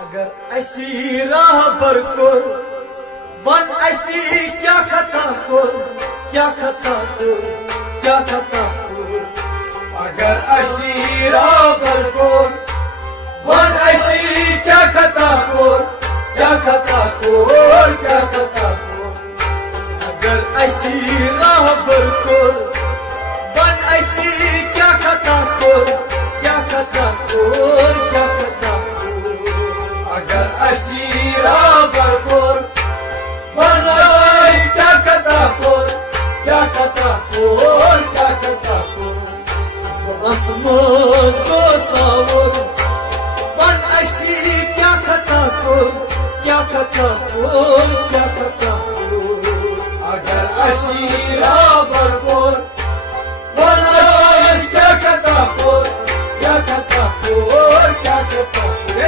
अगर ऐसी राह पर को वन ऐसी क्या खता को क्या खता को क्या खता को। अगर ऐसी राह पर को वन ऐसी क्या खता को क्या खता को क्या खता को। अगर ऐसी राह पर को वन ऐसी क्या खता को क्या खता को क्या खता को। अगर ऐसी राह पर को वन ऐसी क्या खता को क्या खता को क्या खता को। atmos gosavur वन ऐसी क्या खता को क्या खता को क्या खता को। अगर ऐसी राह पर को वन ऐसी क्या खता को क्या खता को क्या खता को।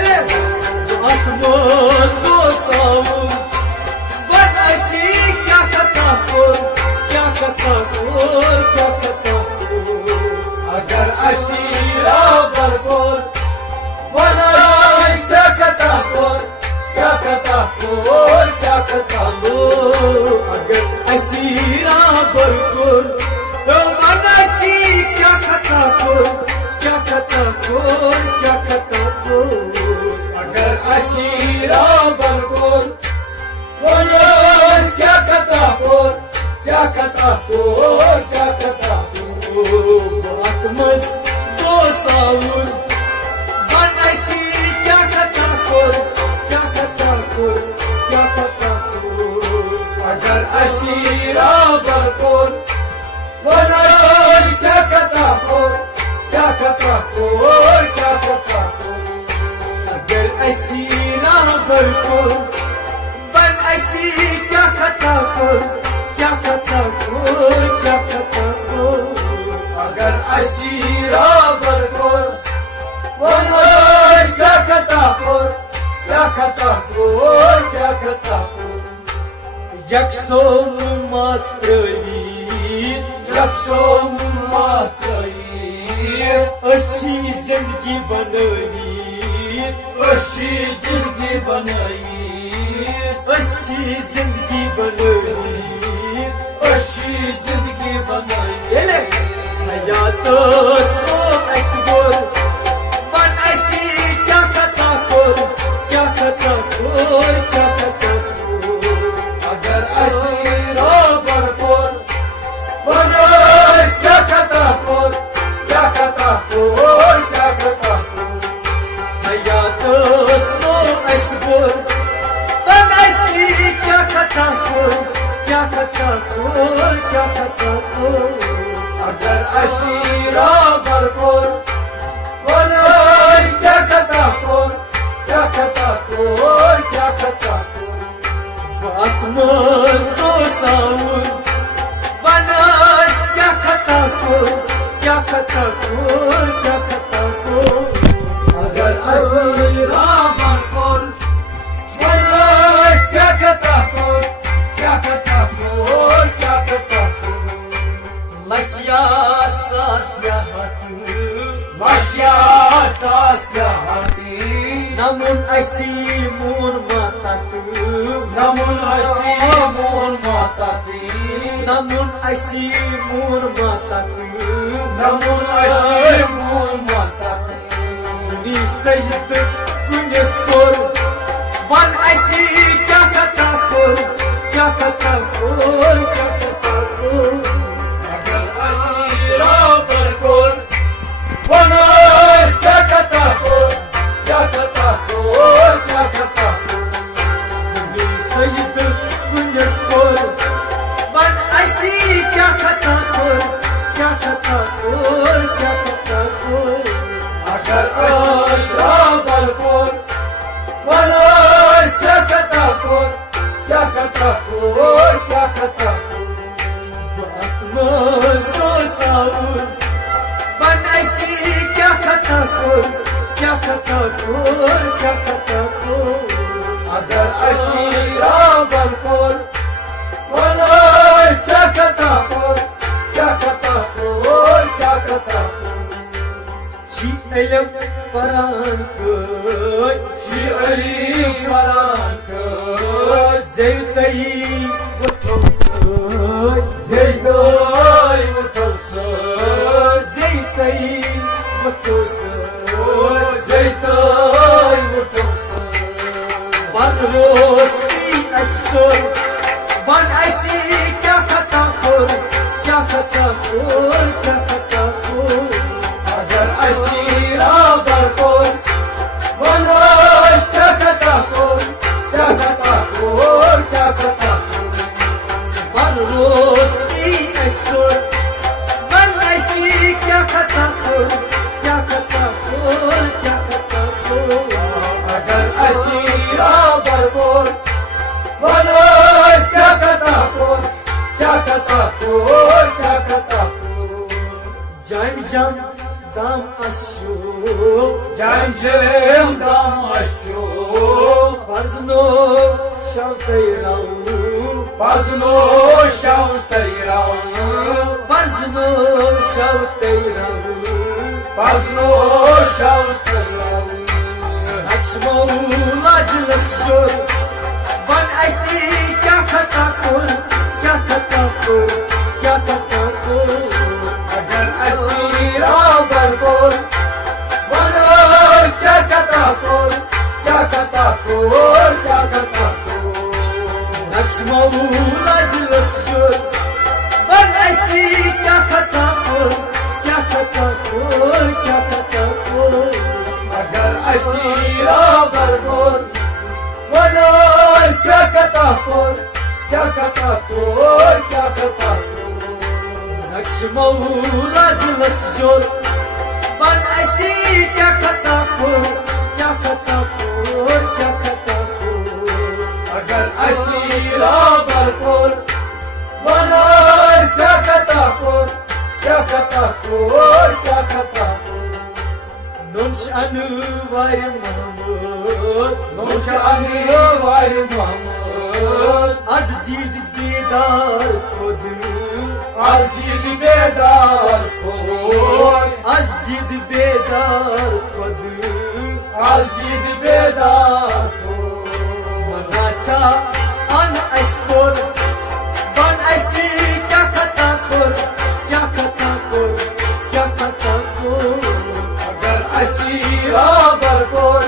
atmos gosavur वन ऐसी क्या खता को क्या खता को क्या खता को। अगर ऐसी राह पर को वन ऐसी क्या खता को क्या खता को क्या खता को। अगर ऐसी राह पर को वन ऐसी क्या खता को क्या खता को क्या खता को। अगर ऐसी राह पर को वन ऐसी क्या खता को क्या खता को क्या खता को। atmos gosavur वन ऐसी क्या खता को क्या खता को क्या खता को। अगर ऐसी राह पर को वन ऐसी क्या खता को क्या खता को क्या खता को। अगर ऐसी राह पर को वन ऐसी क्या खता को क्या खता को क्या खता को। अगर ऐसी राह पर को वन ऐसी क्या खता को क्या खता को क्या खता को। यक्षो मात्रली यक्षो मात्र अच्छी जिंदगी बनली अच्छी जिंदगी बनाई अच्छी जिंदगी बनली अच्छी जिंदगी बनाई। हयातोस को असगोर वन ऐसी क्या खता को क्या खता को क्या खता को। अगर ऐसी राह पर को वन ऐसी क्या खता को क्या खता को क्या खता को। हयातोस को असगोर वन ऐसी क्या खता को क्या खता को क्या खता को। अगर ऐसी राह पर को वन ऐसी क्या खता को क्या खता को क्या खता को। atmos gosavur वन ऐसी क्या खता को क्या खता को क्या खता को। अगर ऐसी राह पर को वन ऐसी क्या खता को क्या खता को क्या खता को। Laşya sasyahatı Laşya sasyahati namun asimun matatı namun asimun matati namun asimun matatı namun asimun matati. Ni secde güneş kor van asi kya kata kor kya kata kor kya kata kor. अगर ऐसी राह पर को one ऐसी क्या खता को क्या खता को क्या खता को। Ni secde güneş kor van asi kya kata kor kya kata kor kya kata kor. अगर ऐसी राह पर को वन ऐसी क्या खता को क्या खता को क्या खता को। atmos gosavur वन ऐसी क्या खता को क्या खता को क्या खता को। अगर ऐसी राह पर को वन ऐसी क्या खता को क्या खता को क्या खता को। Ci elem paran köy Şi Farznuşam teyram, Farznuşam teyram, farznuşam teyram. Açmoğla dilasjor, Van ऐसी क्या खता कोर, क्या खता कोर, क्या खता कोर. अगर असीरा बरकोर, वनस क्या कथा कोर, क्या कथा कोर, क्या कथा कोर. Açmoğla dilasjor, Van ऐसी क्या खता कोर, क्या खता कोर, क्या खता कोर. अगर असीरा बरकोर, वनस क्या कथा कोर, क्या कथा कोर, क्या कथा कोर. Açmoğla dilasjor, Van ऐसी क्या खता कोर, क्या खता कोर, क्या खता कोर. अगर असीरा बरकोर, वनस क्या कथा कोर, क्या कथा कोर, क्या कथा core. Nunç anı var Mahmud, Nunca ani var Muhammed, Az did bedar kodu, az dil bedar koy, Az did bedar kodu. az dil bedar koy. Manacha an aspor, Van ऐसी क्या खता core, क्या खता core, क्या खता core. अगर असीरा बरकोर,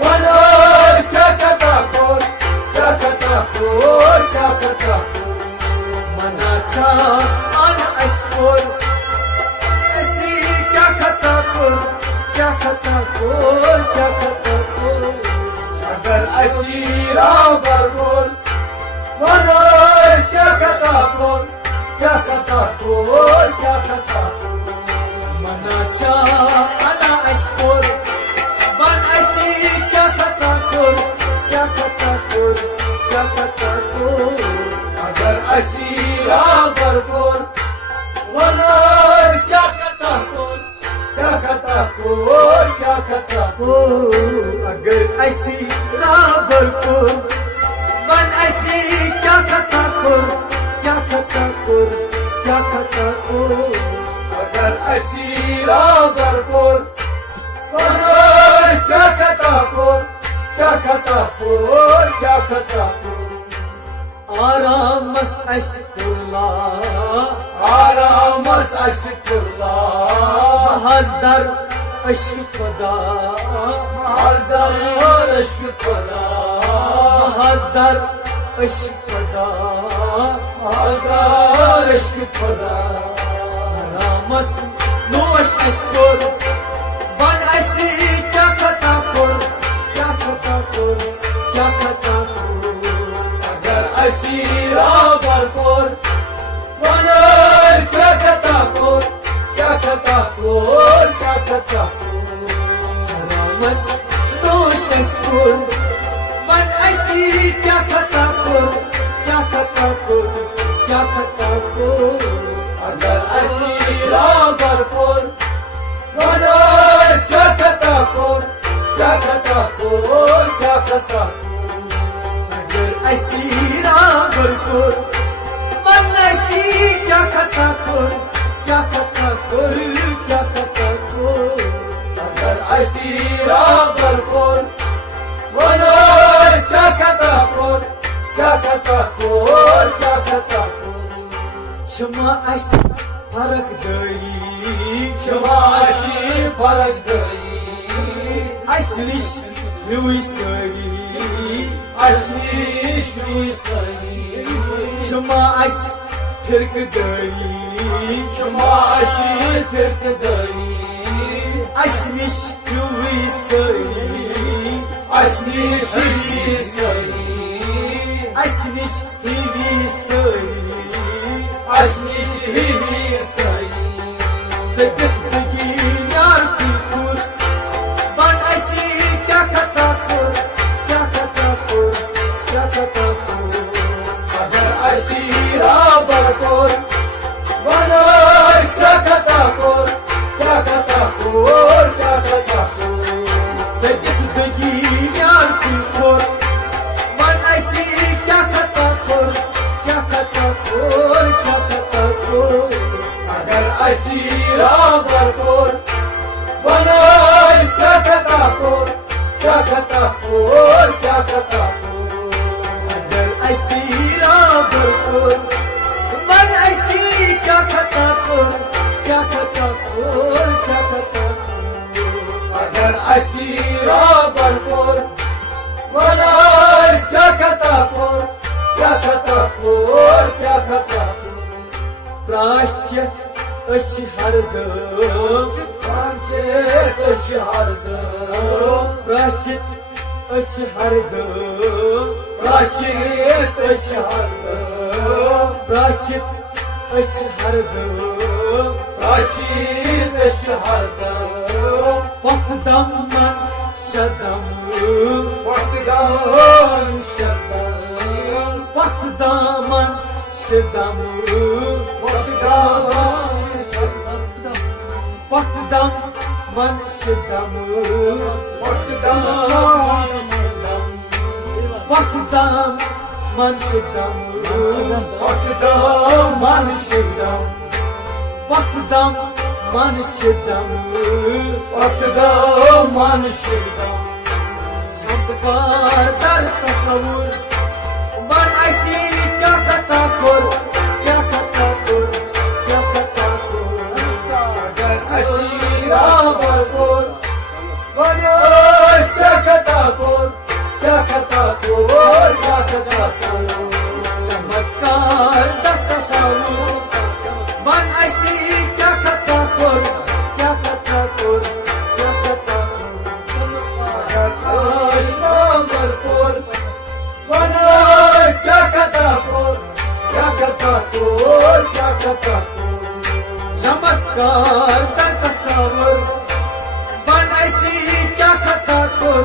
वनस क्या कथा कोर, क्या कथा कोर, क्या कथा कोर. Manacha an aspor, ऐसी क्या खता कोर, क्या खता कोर, क्या खता कोर. अगर असीरा बरकोर, वनस क्या कथा कोर, क्या कथा कोर, क्या कथा core. Manacha ana aspor, Van ऐसी क्या खता कोर, क्या खता कोर, क्या खता कोर. अगर असीरा बरकोर, वनस क्या कथा कोर, क्या कथा कोर, क्या कथा कोर. अगर ऐसी राबर को बन ऐसी क्या खता कोर, क्या खता कोर, क्या खता कोर. अगर असीरा बरकोर, वनस क्या कथा कोर, क्या कथा कोर, क्या कथा कोर. आरामस अशकुल्ला, आरामस अशकुल्ला, हजदर अशकुदा, मालदार अशकुल्ला, हजदर अशकुदा. मालदार अशकुल्ला. आरामस नोश अशकुर, बन ऐसी क्या खता कोर, क्या खता कोर, क्या खता कोर. अगर असीरा बरकोर, वनस क्या कथा कोर, क्या कथा कोर, क्या कथा core. Aramas doshas kor, Van ऐसी क्या खता कोर, क्या खता कोर, क्या खता कोर. अगर असीरा बरकोर, वनस क्या कथा कोर, क्या कथा कोर, क्या कथा कोर. अगर ऐसी राबर कोर, Van ऐसी क्या खता कोर, क्या खता कोर, क्या खता कोर. अगर असीरा बरकोर, वनस क्या कथा कोर, क्या कथा कोर, क्या कथा कोर. क्षमा अस फरक दरी, क्षमाशी फरक गई, अस निश हुई सरी. असली श्री सरी. क्षमा अस फिरक दरी, क्षमाशी फिरक गई, अस निश हुई सरी. असली श्री सरी. Asnish hivi sari, असली श्री सरी. Zedekdagi yar ki kur, Van ऐसी क्या खता कोर, क्या खता कोर, क्या खता कोर. अगर असीरा बरकोर, वनस क्या कथा कोर, क्या कथा कोर, क्या कथा core. Zedekdagi yar ki kur, Van ऐसी क्या खता कोर, खता खोर अगर असीरा भरपूर मन ऐसी क्या खता खोर क्या खता खोर क्या खता खोर अगर अशीरा भरपूर वनास क्या खता खोर क्या खता खोर क्या खता खोर प्राश्चित अच्छी हरदम प्राश्चित अच्छी हरदम प्राश्चित अच्छी हरदम प्राश्चित अच्छी हरदम प्राश्चित अच्छी हरदम प्राचीन शहरदम वक्त दमन शदम वक्त दान शदम वक्त दामन शदम वक्त दान शदम वक्त दमन शदम वक्त दान शदम वक्त दमन शदम वक्त दान मन शदम वक्त दमन शदम वक्त दान शदम शब्दकार दर तस्वुर मन ऐसी क्या खता खोर क्या खता खोर क्या खता खोर अगर अशीरा भरपूर वनास क्या खता खोर क्या खता खोर क्या खता खोर चमत्कार दस तस्वुर मन ऐसी क्या खता खोर क्या खता खोर क्या खता खोर अगर अशीरा भरपूर वनास क्या खता खोर क्या खता खोर क्या खता खोर चमत्कार दर तस्वुर मन ऐसी क्या खता खोर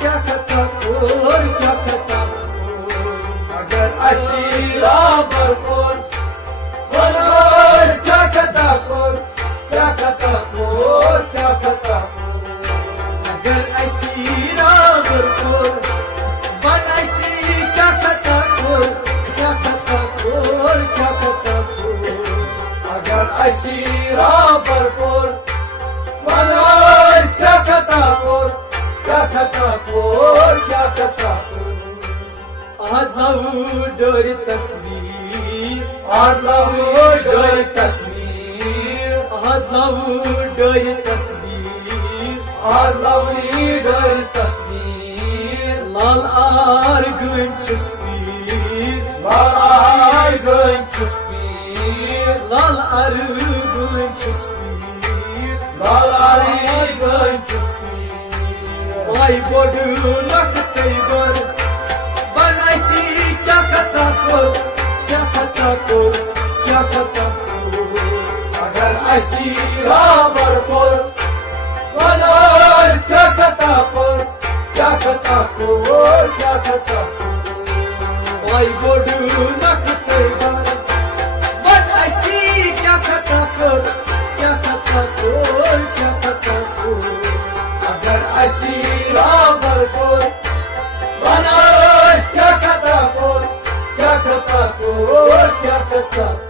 क्या खता खोर क्या खता खोर अगर अशीरा भरपूर वनास क्या खता खोर क्या खता खोर क्या खता खोर अगर ऐसी भरपूर मन ऐसी क्या खता खोर क्या खता खोर क्या खता खोर अगर अशीरा भरपूर वनास क्या खता खोर क्या खता खोर क्या खता खोर आधाऊ डोरी तस्वीर आदलाऊ डोर तस्वीर आधाऊ डोरी तस्वीर आदलाऊ डोर तस्वीर लाल आर गुन चुस्पीर लाल गन चुस्पीर लाल आर गुन चुस्पीर लाल गन चुस्पीर आई बोडू लखते गोर बनाइसी क्या खता खोर क्या खता खोर क्या खता खोर अगर अशीरा भरपूर वनास क्या खता खोर क्या खता खोर क्या खता खोर आई बोडू लखते गोर बनाइसी क्या खता खोर क्या खता खोर क्या खता खोर अगर अशीरा भरपूर वनास क्या खता खोर क्या खता खोर क्या खता